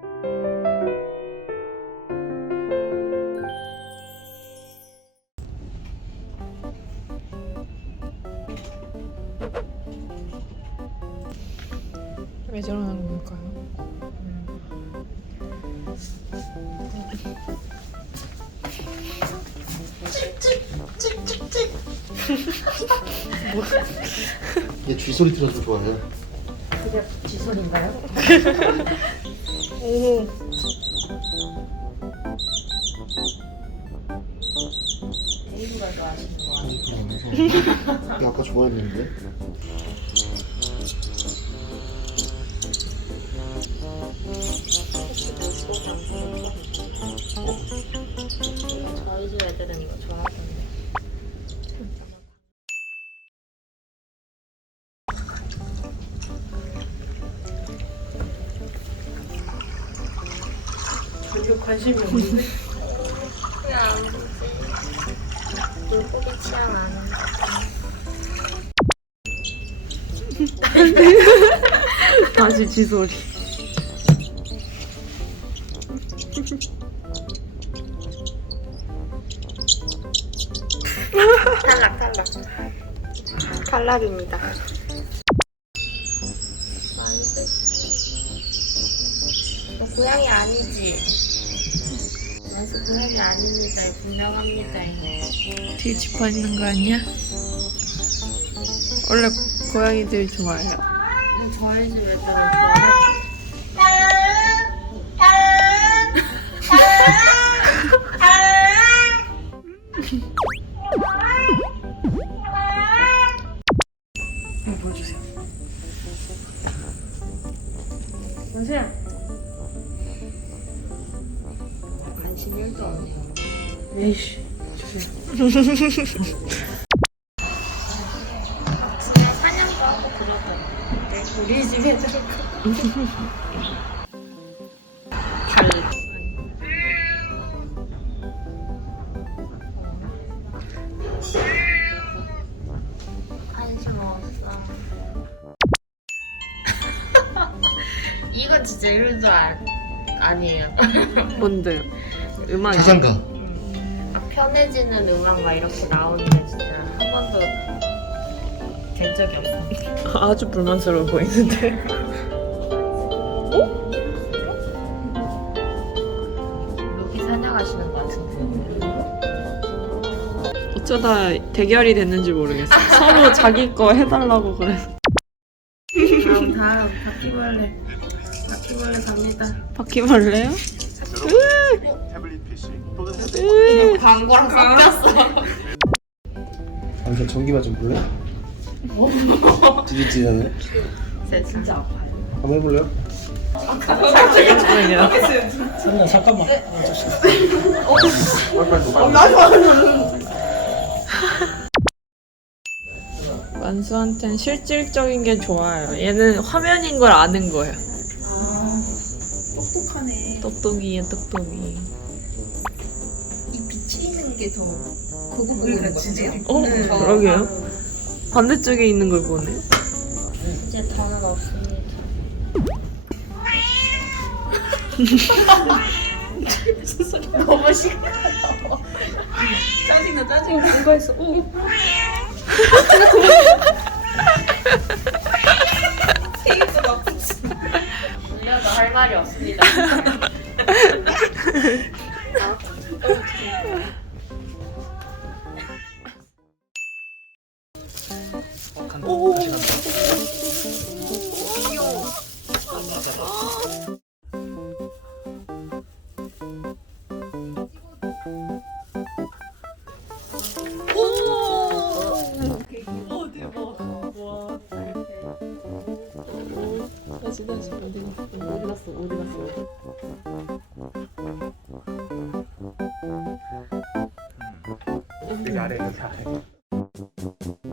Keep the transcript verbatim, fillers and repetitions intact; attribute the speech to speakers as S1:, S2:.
S1: 왜 저러는 걸까요?
S2: 얘 쥐소리 들어서 좋아해.
S3: 그게 쥐소리인가요?
S1: 오.
S3: 데이브가 좋아하시는 거 같아요.
S2: 얘 아까 좋아했는데.
S3: 저희 집 애들은 이거 좋아하던데.
S1: 전혀 관심이 없는데?
S3: 그냥 안 보지. 물고기 취향 아는
S1: 다시 쥐소리.
S3: 탈락 탈락. 탈락입니다. 너 고양이 아니지? 그래서 고양이 아닙니다. 분명합니다.
S1: 뒤에 지퍼 있는 거 아니야? 원래 고양이들이 좋아해요.
S3: 저희 집 애들은 좋아해.
S1: 이거 보여주세요. 원수야.
S3: 관심 일도 없네요.
S1: 에이씨. 주세요.
S3: 집에 사냥도 하고 그러던데 우리 집에 저거 달 관심 없어. 이거 진짜 이럴 줄 알, 아니에요.
S1: 뭔데요? 음악이.
S2: 자장가.
S3: 막 편해지는 음악 막 이렇게 나오는데 진짜 한 번도 된 적이 없어.
S1: 아주 불만스러워 보이는데.
S3: 루비 사냥하시는 것 같은데.
S1: 어쩌다 대결이 됐는지 모르겠어. 서로 자기 거 해달라고 그래서.
S3: 다음 다음 바퀴벌레. 바퀴벌레 갑니다.
S1: 바퀴벌레요?
S4: 태블릿 피씨 또는
S1: 으,
S3: 광고랑 섞였어.
S2: 아니, 전기만 좀 볼래? 찌릿찌릿하네.
S3: 진짜 아파요.
S2: 한번 해볼래요?
S1: 잠깐만요.
S2: 선아 잠깐만.
S1: 만수한테는 실질적인 게 좋아요. 얘는 화면인 걸 아는 거예요.
S5: 똑똑하네.
S1: 똑똑이에 똑똑이.
S5: 이 빛이 있는 게 더 그거 보고 있는 것 같은데요?
S1: 어?
S5: 네.
S1: 그러게요. 반대쪽에 있는 걸 보네.
S3: 이제 더는 없습니다. 너무 시끄러워.
S5: 짜증나 짜증나. 누가 했어? 오. 테이프 나쁘지.
S3: 울려도 할 말이 없습니다.
S1: 다시 다시 어디 갔어?
S3: 어디 갔어? 어디 갔어?
S4: 여기 아래 여기 아래